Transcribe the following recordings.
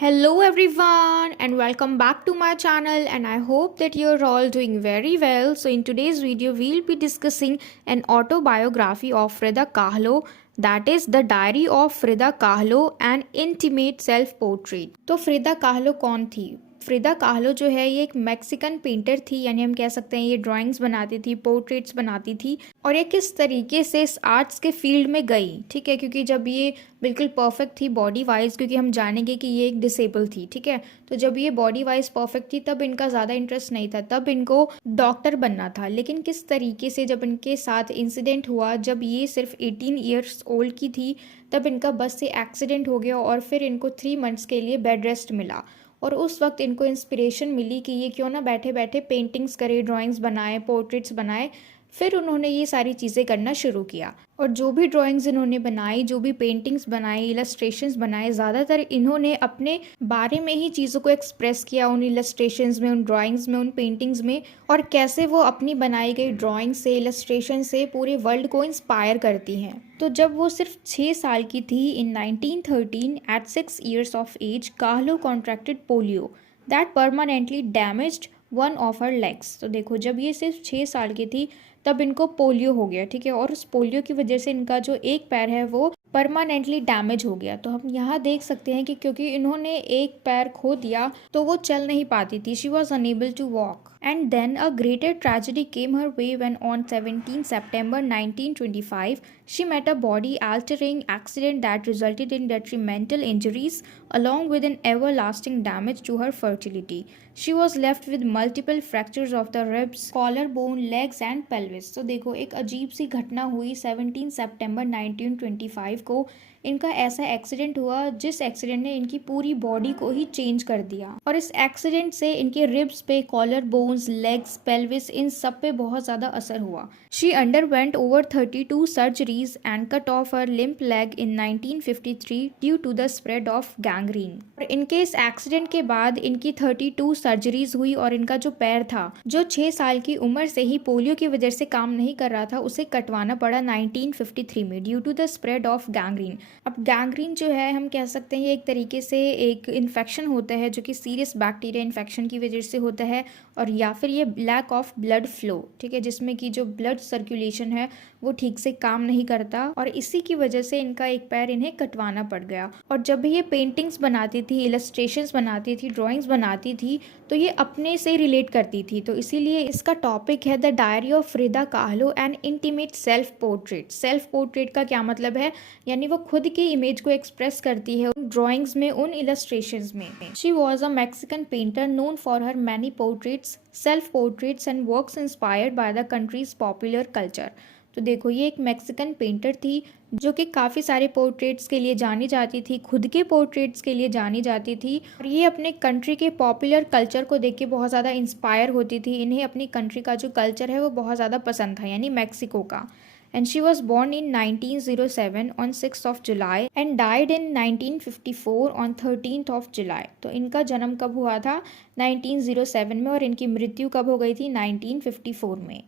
Hello everyone and welcome back to my channel, and I hope that you're all doing very well. So in today's video we'll be discussing an autobiography of Frida Kahlo, that is The Diary of Frida Kahlo, an intimate self portrait. तो फ्रिदा Kahlo कौन थी? फ्रिदा Kahlo जो है ये एक Mexican painter थी, यानी हम कह सकते हैं ये ड्राइंग्स बनाती थी, पोर्ट्रेट्स बनाती थी। और ये किस तरीके से इस आर्ट्स के फील्ड में गई, ठीक है, क्योंकि जब ये बिल्कुल परफेक्ट थी बॉडी वाइज, क्योंकि हम जानेंगे कि ये एक डिसेबल थी, ठीक है। तो जब ये बॉडी वाइज परफेक्ट थी तब इनका ज़्यादा इंटरेस्ट नहीं था, तब इनको डॉक्टर बनना था। लेकिन किस तरीके से जब इनके साथ इंसिडेंट हुआ, जब ये सिर्फ 18 ईयर्स ओल्ड की थी, तब इनका बस से एक्सीडेंट हो गया और फिर इनको 3 मंथ्स के लिए बेड रेस्ट मिला। और उस वक्त इनको इंस्पिरेशन मिली कि ये क्यों ना बैठे बैठे पेंटिंग्स करे, ड्राइंग्स बनाए, पोर्ट्रेट्स बनाए। फिर उन्होंने ये सारी चीज़ें करना शुरू किया और जो भी ड्राइंग्स इन्होंने बनाई, जो भी पेंटिंग्स बनाई, इलस्ट्रेशंस बनाए, ज़्यादातर इन्होंने अपने बारे में ही चीज़ों को एक्सप्रेस किया उन इलस्ट्रेशंस में, उन ड्राइंग्स में, उन पेंटिंग्स में, और कैसे वो अपनी बनाई गई ड्राइंग से, इलस्ट्रेशन से पूरे वर्ल्ड को इंस्पायर करती हैं। तो जब वो सिर्फ 6 साल की थी in 1913, at 6 years of age, Kahlo contracted polio that permanently damaged one of her legs. तो देखो, जब ये सिर्फ 6 साल की थी तब इनको पोलियो हो गया, ठीक है, और उस पोलियो की वजह से इनका जो एक पैर है वो परमानेंटली डैमेज हो गया। तो हम यहाँ देख सकते हैं कि क्योंकि इन्होंने एक पैर खो दिया तो वो चल नहीं पाती थी, she was unable to walk. And then a greater tragedy came her way when on 17 September 1925 she met a body-altering accident that resulted in detrimental injuries along with an everlasting damage to her fertility. She was left with multiple fractures of the ribs, collarbone, legs and pelvis. तो देखो, एक अजीब सी घटना हुई 17 सितंबर 1925 को। इनका ऐसा accident हुआ जिस एक्सीडेंट ने इनकी पूरी बॉडी को ही चेंज कर दिया, और इस एक्सीडेंट से इनके रिब्स पे, कॉलर बोन्स, लेग्स, पेल्विस, इन सब पे बहुत ज़्यादा असर हुआ। She underwent over 32 surgeries and cut off her limp leg in 1953 due to the spread of gangrene. और इनके इस एक्सीडेंट के बाद इनकी 32 सर्जरीज हुई और इनका जो पैर था, जो 6 साल की उम्र से ही पोलियो की वजह से काम नहीं कर रहा था, उसे कटवाना पड़ा 1953 में due to the spread of gangrene. अब गैंग्रीन जो है, हम कह सकते हैं ये एक तरीके से एक इन्फेक्शन होता है जो कि सीरियस बैक्टीरिया इन्फेक्शन की वजह से होता है, और या फिर ये लैक ऑफ ब्लड फ्लो, ठीक है, जिसमें कि जो ब्लड सर्कुलेशन है वो ठीक से काम नहीं करता, और इसी की वजह से इनका एक पैर इन्हें कटवाना पड़ गया। और जब भी ये पेंटिंग्स बनाती थी, इलस्ट्रेशंस बनाती थी, ड्राइंग्स बनाती थी, तो ये अपने से रिलेट करती थी। तो इसीलिए इसका टॉपिक है the diary of Frida Kahlo and intimate self portrait. Self portrait का क्या मतलब है? यानी वो खुद की इमेज को एक्सप्रेस करती है उन ड्राइंग्स में, उन इलस्ट्रेशंस में। She was a Mexican painter known for her many portraits, self portraits and works inspired by the countries popular culture. तो देखो, ये एक मैक्सिकन पेंटर थी जो कि काफ़ी सारे पोर्ट्रेट्स के लिए जानी जाती थी, खुद के पोर्ट्रेट्स के लिए जानी जाती थी, और ये अपने कंट्री के पॉपुलर कल्चर को देख के बहुत ज़्यादा इंस्पायर होती थी। इन्हें अपनी कंट्री का जो कल्चर है वो बहुत ज़्यादा पसंद था, यानी मैक्सिको का। And she was born in 1907 on 6th of July and died in 1954 on 13th of July. तो इनका जन्म कब हुआ था? 1907 में, और इनकी मृत्यु कब हो गई थी? 1954 में।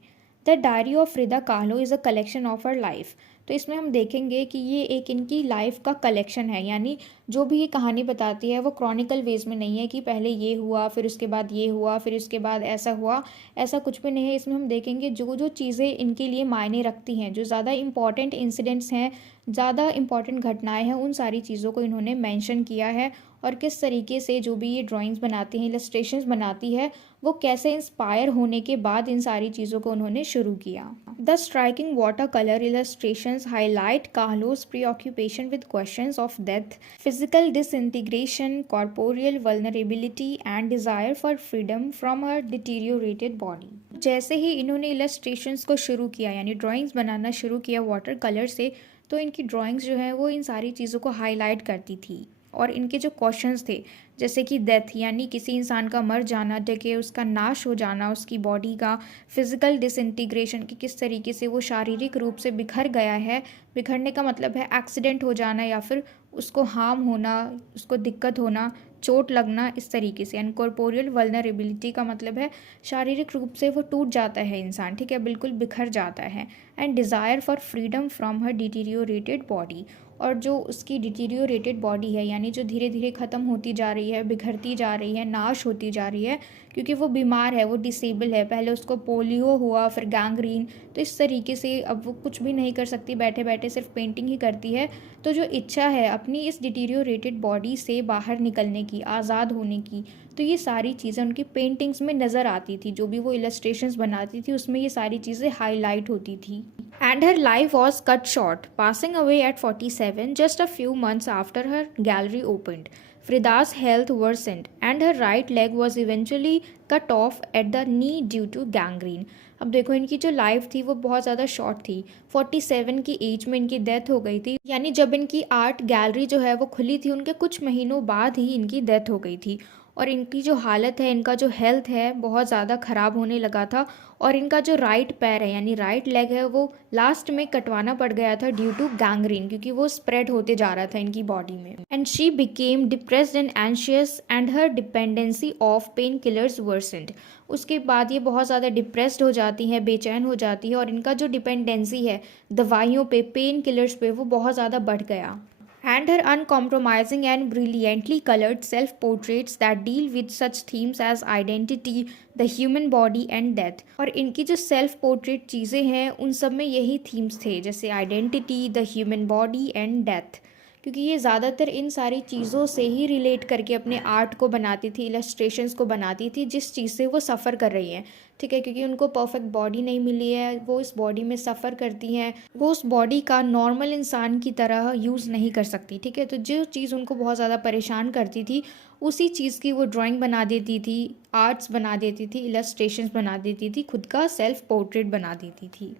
The diary of Frida Kahlo is a collection of her life. तो इसमें हम देखेंगे कि ये एक इनकी लाइफ का कलेक्शन है, यानी जो भी ये कहानी बताती है वो क्रॉनिकल वेज में नहीं है कि पहले ये हुआ, फिर उसके बाद ये हुआ, फिर उसके बाद ऐसा हुआ, ऐसा कुछ भी नहीं है। इसमें हम देखेंगे जो जो चीज़ें इनके लिए मायने रखती हैं, जो ज़्यादा इंपॉर्टेंट इंसिडेंट्स हैं, ज़्यादा इंपॉर्टेंट घटनाएं हैं, उन सारी चीज़ों को इन्होंने मेंशन किया है, और किस तरीके से जो भी ये ड्राइंग्स बनाती हैं, इलस्ट्रेशंस बनाती है, वो कैसे इंस्पायर होने के बाद इन सारी चीज़ों को उन्होंने शुरू किया। The striking water colour illustrations highlight Kahlo's preoccupation with questions of death, physical disintegration, corporeal vulnerability and desire for freedom from her deteriorated body. जैसे ही इन्होंने इलस्ट्रेशंस को शुरू किया, यानी ड्राइंग्स बनाना शुरू किया वाटर कलर से, तो इनकी ड्राइंग्स जो है वो इन सारी चीज़ों को हाईलाइट करती थी। और इनके जो क्वेश्चंस थे, जैसे कि डेथ यानी किसी इंसान का मर जाना, डेके उसका नाश हो जाना, उसकी बॉडी का, फिजिकल डिसइंटीग्रेशन कि किस तरीके से वो शारीरिक रूप से बिखर गया है। बिखरने का मतलब है एक्सीडेंट हो जाना, या फिर उसको हार्म होना, उसको दिक्कत होना, चोट लगना, इस तरीके से। एंड कॉर्पोरियल वल्नरेबिलिटी का मतलब है शारीरिक रूप से वो टूट जाता है इंसान, ठीक है, बिल्कुल बिखर जाता है। And desire for freedom from her deteriorated body, और जो उसकी डिटीरियोरेटेड बॉडी है, यानी जो धीरे धीरे ख़त्म होती जा रही है, बिखरती जा रही है, नाश होती जा रही है, क्योंकि वो बीमार है, वो डिसेबल है। पहले उसको पोलियो हुआ, फिर गैंग्रीन, तो इस तरीके से अब वो कुछ भी नहीं कर सकती, बैठे बैठे सिर्फ पेंटिंग ही करती है। तो जो इच्छा है अपनी इस डिटीरियोरेटेड बॉडी से बाहर निकलने की, आज़ाद होने की, तो ये सारी चीज़ें उनकी पेंटिंग्स में नज़र आती थी। जो भी वो इलस्ट्रेशंस बनाती थी उसमें ये सारी चीज़ें हाईलाइट होती थी। And her life was cut short, passing away at 47 just a few months after her gallery opened. Frida's health worsened and her right leg was eventually cut off at the knee due to gangrene. अब देखो इनकी जो life थी वो बहुत ज़्यादा short थी। 47 की एज में इनकी डेथ हो गई थी, यानी जब इनकी आर्ट गैलरी जो है वो खुली थी उनके कुछ महीनों बाद ही इनकी डेथ हो गई थी। और इनकी जो हालत है, इनका जो हेल्थ है बहुत ज़्यादा ख़राब होने लगा था। और इनका जो राइट पैर है यानी राइट लेग है वो लास्ट में कटवाना पड़ गया था ड्यू टू गैंग्रीन, क्योंकि वो स्प्रेड होते जा रहा था इनकी बॉडी में। And she became depressed and anxious and her dependency of pain killers worsened. उसके बाद ये बहुत ज़्यादा डिप्रेस्ड हो जाती हैं, बेचैन हो जाती है, और इनका जो डिपेंडेंसी है दवाइयों पे, पेन किलर्स पे, वो बहुत ज़्यादा बढ़ गया। And her uncompromising and brilliantly colored self-portraits that deal with such themes as identity, the human body and death। और इनकी जो सेल्फ पोर्ट्रेट चीज़ें हैं उन सब में यही थीम्स थे, जैसे identity, the human body and death, क्योंकि ये ज़्यादातर इन सारी चीज़ों से ही रिलेट करके अपने आर्ट को बनाती थी, इलस्ट्रेशंस को बनाती थी, जिस चीज़ से वो सफ़र कर रही हैं। ठीक है, क्योंकि उनको परफेक्ट बॉडी नहीं मिली है, वो इस बॉडी में सफ़र करती हैं, वो उस बॉडी का नॉर्मल इंसान की तरह यूज़ नहीं कर सकती। ठीक है, तो जो चीज़ उनको बहुत ज़्यादा परेशान करती थी उसी चीज़ की वो ड्राइंग बना देती थी, आर्ट्स बना देती थी, इलस्ट्रेशंस बना देती थी, खुद का सेल्फ पोर्ट्रेट बना देती थी।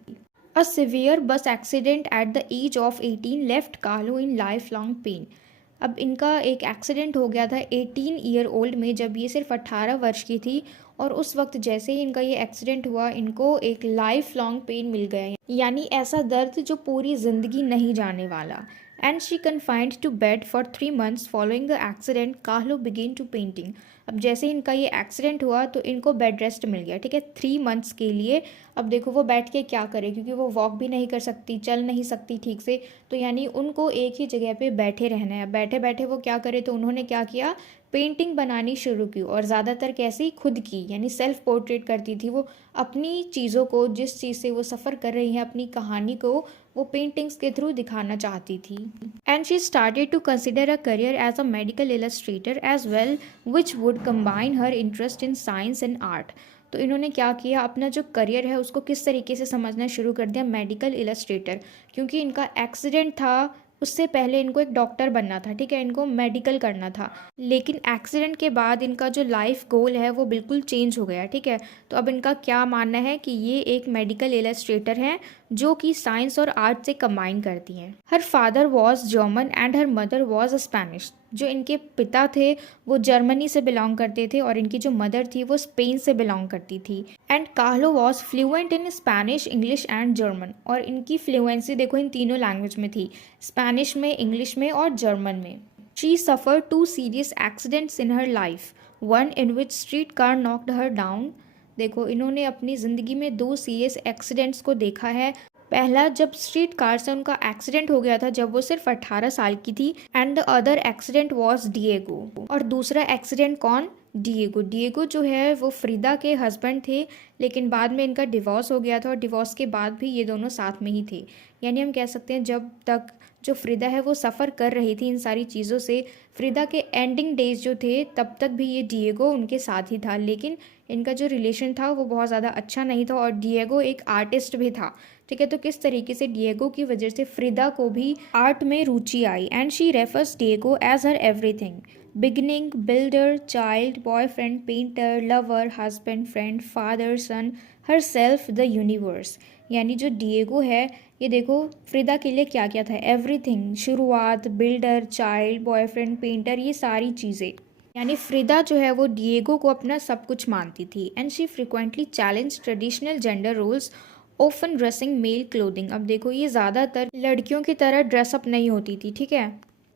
A severe bus accident at the age of 18 left Kahlo in lifelong pain। अब इनका एक एक्सीडेंट हो गया था 18 ईयर ओल्ड में, जब ये सिर्फ 18 वर्ष की थी, और उस वक्त जैसे ही इनका ये एक्सीडेंट हुआ इनको एक लाइफ लॉन्ग पेन मिल गया, यानी ऐसा दर्द जो पूरी ज़िंदगी नहीं जाने वाला। And she confined to bed for 3 months following the accident Kahlo began to painting. अब जैसे इनका ये एक्सीडेंट हुआ तो इनको बेड रेस्ट मिल गया, ठीक है, 3 months के लिए। अब देखो वो बैठ के क्या करे, क्योंकि वो वॉक भी नहीं कर सकती, चल नहीं सकती ठीक से, तो यानी उनको एक ही जगह पे बैठे रहना है। बैठे बैठे वो क्या करे, तो उन्होंने क्या किया, पेंटिंग बनानी शुरू की, और ज़्यादातर कैसी, खुद की, यानी सेल्फ पोर्ट्रेट करती थी वो। अपनी चीज़ों को, जिस चीज़ से वो सफ़र कर रही है, अपनी कहानी को वो पेंटिंग्स के थ्रू दिखाना चाहती थी। And she started to consider a career as a medical illustrator as well, which would combine her interest in science and art. तो इन्होंने क्या किया, अपना जो करियर है उसको किस तरीके से समझना शुरू कर दिया, मेडिकल इलस्ट्रेटर, क्योंकि इनका एक्सीडेंट था उससे पहले इनको एक डॉक्टर बनना था, ठीक है, इनको मेडिकल करना था। लेकिन एक्सीडेंट के बाद इनका जो लाइफ गोल है वो बिल्कुल चेंज हो गया, ठीक है। तो अब इनका क्या मानना है कि ये एक मेडिकल इलस्ट्रेटर हैं जो कि साइंस और आर्ट से कंबाइन करती हैं। Her father was German and her mother was Spanish. जो इनके पिता थे वो जर्मनी से बिलोंग करते थे और इनकी जो मदर थी वो स्पेन से बिलोंग करती थी। And Kahlo was fluent in Spanish, English and German. और इनकी फ्लुएंसी देखो इन तीनों लैंग्वेज में थी, स्पेनिश में, इंग्लिश में और जर्मन में। She suffer 2 serious accidents in her life, one in which street car knocked her down। देखो इन्होंने अपनी ज़िंदगी में 2 सीरियस एक्सीडेंट्स को देखा है। पहला जब स्ट्रीट कार से उनका एक्सीडेंट हो गया था जब वो सिर्फ 18 साल की थी, and the other accident was Diego. और दूसरा एक्सीडेंट कौन, डिएगो। डिएगो जो है वो फ्रीदा के हस्बैंड थे, लेकिन बाद में इनका डिवोर्स हो गया था और डिवोर्स के बाद भी ये दोनों साथ में ही थे। यानी हम कह सकते हैं जब तक जो फ्रीदा है वो सफ़र कर रही थी इन सारी चीज़ों से, फ्रीदा के एंडिंग डेज जो थे तब तक भी ये डिएगो उनके साथ ही था। लेकिन इनका जो रिलेशन था वो बहुत ज़्यादा अच्छा नहीं था, और डिएगो एक आर्टिस्ट भी था, ठीक है। तो किस तरीके से डिएगो की वजह से फ्रीदा को भी आर्ट में रुचि आई। And she refers Diego as her everything, beginning, builder, child, boyfriend, painter, lover, husband, friend, father, son, her self, the universe. यानी जो डिएगो है ये देखो फ्रीदा के लिए क्या क्या था, एवरीथिंग, शुरुआत, बिल्डर, चाइल्ड, बॉयफ्रेंड, पेंटर, ये सारी चीज़ें। यानी फ्रीदा जो है वो डिएगो को अपना सब कुछ मानती थी। And she frequently challenge traditional gender roles, often dressing male clothing. अब देखो ये ज़्यादातर लड़कियों की तरह ड्रेसअप नहीं होती थी, ठीक है।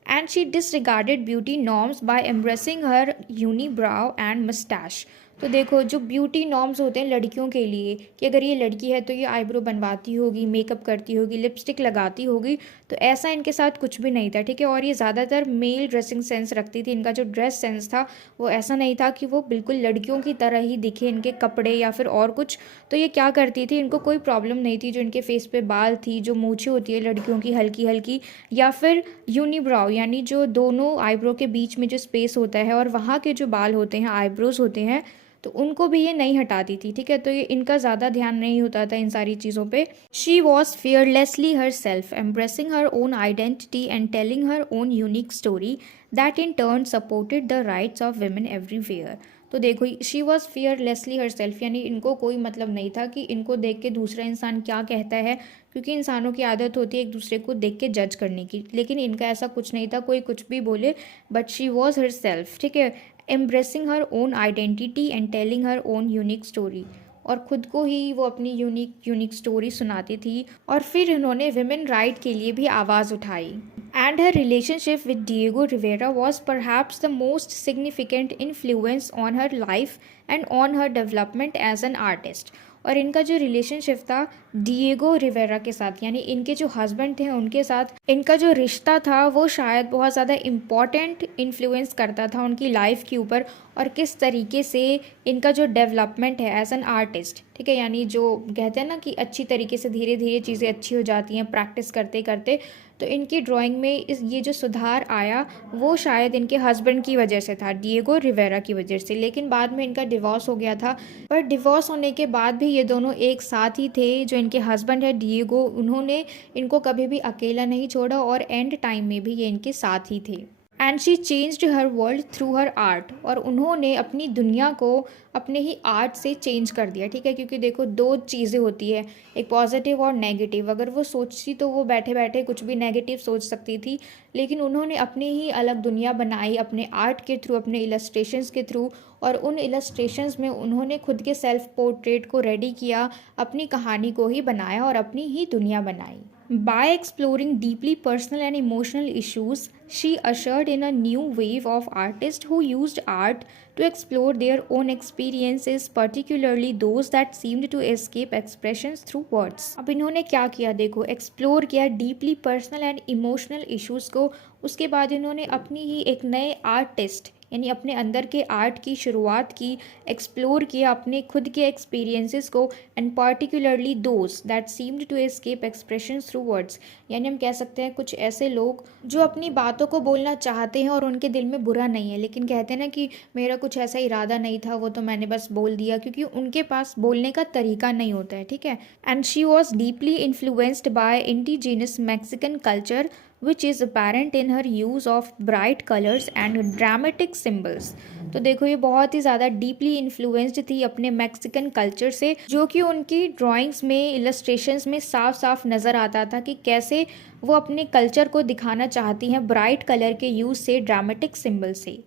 And she disregarded beauty norms by embracing her unibrow and moustache. तो देखो जो ब्यूटी नॉर्म्स होते हैं लड़कियों के लिए कि अगर ये लड़की है तो ये आईब्रो बनवाती होगी, मेकअप करती होगी, लिपस्टिक लगाती होगी, तो ऐसा इनके साथ कुछ भी नहीं था, ठीक है। और ये ज़्यादातर मेल ड्रेसिंग सेंस रखती थी। इनका जो ड्रेस सेंस था वो ऐसा नहीं था कि वो बिल्कुल लड़कियों की तरह ही दिखे, इनके कपड़े या फिर और कुछ। तो ये क्या करती थी, इनको कोई प्रॉब्लम नहीं थी जो इनके फेस पे बाल थी, जो मूछें होती है लड़कियों की हल्की हल्की, या फिर यूनिब्राउ यानी जो दोनों आईब्रो के बीच में जो स्पेस होता है और वहाँ के जो बाल होते हैं, आईब्रोज होते हैं, तो उनको भी ये नहीं हटाती थी, ठीक है। तो ये इनका ज़्यादा ध्यान नहीं होता था इन सारी चीज़ों पे। She was fearlessly herself, embracing her own identity and telling her own unique story that in turn supported the rights of women everywhere. तो देखो she was fearlessly herself, यानी इनको कोई मतलब नहीं था कि इनको देख के दूसरा इंसान क्या कहता है, क्योंकि इंसानों की आदत होती है एक दूसरे को देख के जज करने की, लेकिन इनका ऐसा कुछ नहीं था, कोई कुछ भी बोले but she was herself, ठीक है। Embracing her own identity and telling her own unique story, और ख़ुद को ही वो अपनी यूनिक स्टोरी सुनाती थी। और फिर इन्होंने विमेन राइट के लिए भी आवाज़ उठाई। And her relationship with Diego Rivera was perhaps the most significant influence on her life and on her development as an artist. और इनका जो रिलेशनशिप था डिएगो रिवेरा के साथ, यानी इनके जो हस्बैंड थे उनके साथ, इनका जो रिश्ता था वो शायद बहुत ज़्यादा इम्पॉर्टेंट इन्फ्लुएंस करता था उनकी लाइफ के ऊपर, और किस तरीके से इनका जो डेवलपमेंट है एज एन आर्टिस्ट, ठीक है। यानी जो कहते हैं ना कि अच्छी तरीके से धीरे धीरे चीज़ें अच्छी हो जाती हैं प्रैक्टिस करते करते, तो इनकी ड्राइंग में ये जो सुधार आया वो शायद इनके हस्बैंड की वजह से था, डिएगो रिवेरा की वजह से। लेकिन बाद में इनका डिवोर्स हो गया था, पर डिवोर्स होने के बाद भी ये दोनों एक साथ ही थे। जो इनके हस्बैंड है डिएगो, उन्होंने इनको कभी भी अकेला नहीं छोड़ा और एंड टाइम में भी ये इनके साथ ही थे। And she changed her world through her art, और उन्होंने अपनी दुनिया को अपने ही आर्ट से चेंज कर दिया, ठीक है। क्योंकि देखो दो चीज़ें होती है, एक पॉजिटिव और नेगेटिव। अगर वो सोचती तो वो बैठे बैठे कुछ भी नेगेटिव सोच सकती थी, लेकिन उन्होंने अपनी ही अलग दुनिया बनाई अपने आर्ट के थ्रू, अपने इलस्ट्रेशंस के थ्रू। और उन इलस्ट्रेशंस में उन्होंने खुद के सेल्फ पोर्ट्रेट को रेडी किया, अपनी कहानी को ही बनाया और अपनी ही दुनिया बनाई। By exploring deeply personal and emotional issues, she ushered in a new wave of artists who used art to explore their own experiences, particularly those that seemed to escape expressions through words. अब इन्होंने क्या किया, देखो explore किया deeply personal and emotional issues को। उसके बाद इन्होंने अपनी ही एक नए आर्टिस्ट यानी अपने अंदर के आर्ट की शुरुआत की, एक्सप्लोर किया अपने खुद के एक्सपीरियंसेस को, and particularly those that seemed to escape expressions through words. यानी हम कह सकते हैं कुछ ऐसे लोग जो अपनी बातों को बोलना चाहते हैं और उनके दिल में बुरा नहीं है, लेकिन कहते हैं ना कि मेरा कुछ ऐसा इरादा नहीं था, वो तो मैंने बस बोल दिया, क्योंकि उनके पास बोलने का तरीका नहीं होता है, ठीक है। And she was deeply influenced by indigenous Mexican culture which is apparent in her use of bright colors and dramatic symbols। तो देखो ये बहुत ही ज़्यादा डीपली इन्फ्लुएंस्ड थी अपने मैक्सिकन कल्चर से, जो कि उनकी ड्राइंग्स में, इलस्ट्रेशंस में साफ साफ नज़र आता था कि कैसे वो अपने कल्चर को दिखाना चाहती हैं ब्राइट कलर के यूज़ से, ड्रामेटिक सिम्बल से।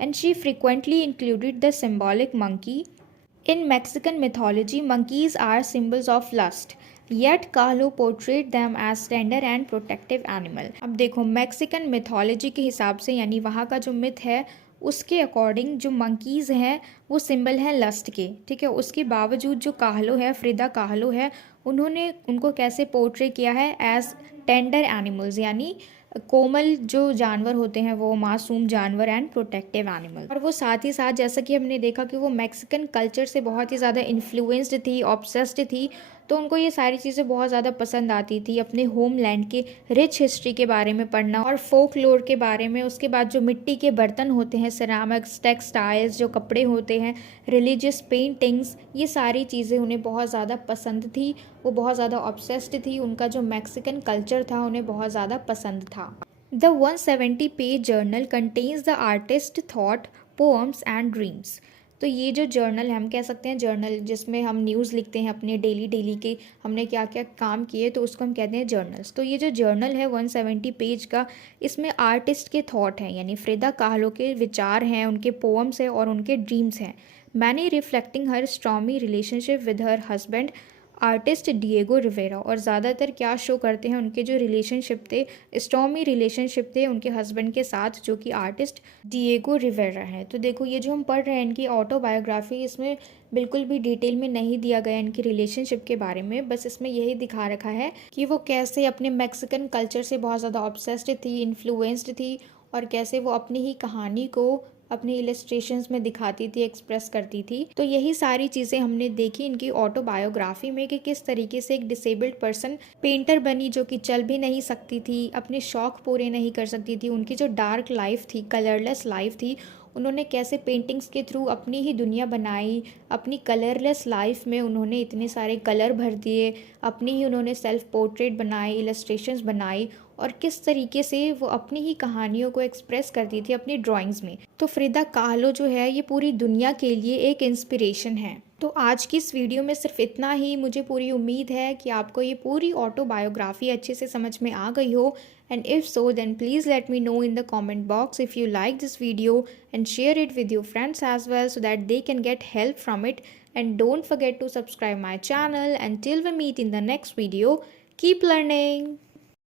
And she frequently included the symbolic monkey. In Mexican mythology, monkeys are symbols of lust, yet Kahlo portrayed them as tender and protective animal। अब देखो मैक्सिकन मिथोलॉजी के हिसाब से, यानी वहाँ का जो मिथ है उसके अकॉर्डिंग जो मंकीज़ हैं वो सिंबल हैं लस्ट के, ठीक है। उसके बावजूद जो काहलो है, फ्रिदा काहलो है, उन्होंने उनको कैसे पोर्ट्रे किया है, एज टेंडर एनिमल्स, यानी कोमल जो जानवर होते हैं वो मासूम जानवर एंड प्रोटेक्टिव एनिमल। और वो साथ ही साथ जैसा कि हमने देखा कि वो मैक्सिकन कल्चर से बहुत ही ज़्यादा इन्फ्लुएंस्ड थी, ऑब्सेस्ड थी, तो उनको ये सारी चीज़ें बहुत ज़्यादा पसंद आती थी। अपने होमलैंड के रिच हिस्ट्री के बारे में पढ़ना और फोक लोर के बारे में। उसके बाद जो मिट्टी के बर्तन होते हैं, सिरामिक्स, टेक्सटाइल्स, जो कपड़े होते हैं, रिलीजियस पेंटिंग्स, ये सारी चीज़ें उन्हें बहुत ज़्यादा पसंद थी। वो बहुत ज़्यादा ऑब्सेस्ड थी, उनका जो मैक्सिकन कल्चर था उन्हें बहुत ज़्यादा पसंद था। The 170 page journal contains the artist thought, poems and dreams. तो ये जो जर्नल है, हम कह सकते हैं जर्नल, जिसमें हम न्यूज़ लिखते हैं अपने डेली के, हमने क्या क्या काम किए, तो उसको हम कहते हैं जर्नल्स। तो ये जो जर्नल है 170 पेज का, इसमें आर्टिस्ट के थॉट हैं, यानी फ्रिदा काहलो के विचार हैं, उनके पोएम्स हैं और उनके ड्रीम्स हैं। Many reflecting her stormy relationship with her husband, artist Diego Rivera. और ज़्यादातर क्या शो करते हैं, उनके जो रिलेशनशिप थे, स्टॉर्मी रिलेशनशिप थे उनके हस्बैंड के साथ, जो कि आर्टिस्ट डिएगो रिवेरा है। तो देखो ये जो हम पढ़ रहे हैं इनकी ऑटोबायोग्राफी, इसमें बिल्कुल भी डिटेल में नहीं दिया गया इनकी रिलेशनशिप के बारे में, बस इसमें यही दिखा रखा है कि वो कैसे अपने मैक्सिकन कल्चर से बहुत ज़्यादा ऑब्सेस्ड थी, इन्फ्लुएंस्ड थी, और कैसे वो अपनी ही कहानी को अपने इलस्ट्रेशंस में दिखाती थी, एक्सप्रेस करती थी। तो यही सारी चीज़ें हमने देखी इनकी ऑटोबायोग्राफी में कि किस तरीके से एक डिसेबल्ड पर्सन पेंटर बनी, जो कि चल भी नहीं सकती थी, अपने शौक पूरे नहीं कर सकती थी, उनकी जो डार्क लाइफ थी, कलरलेस लाइफ थी, उन्होंने कैसे पेंटिंग्स के थ्रू अपनी ही दुनिया बनाई। अपनी कलरलेस लाइफ में उन्होंने इतने सारे कलर भर दिए, अपनी ही उन्होंने सेल्फ पोर्ट्रेट बनाई, इलस्ट्रेशंस बनाई, और किस तरीके से वो अपनी ही कहानियों को एक्सप्रेस करती थी अपनी ड्राइंग्स में। तो फ्रिदा काहलो जो है ये पूरी दुनिया के लिए एक इंस्पिरेशन है। तो आज की इस वीडियो में सिर्फ इतना ही। मुझे पूरी उम्मीद है कि आपको ये पूरी ऑटोबायोग्राफी अच्छे से समझ में आ गई हो, and if so then please let me know in the comment box if you like this video, and share it with your friends as well so that they can get help from it. And don't forget to subscribe my channel. Until we meet in the next video, keep learning.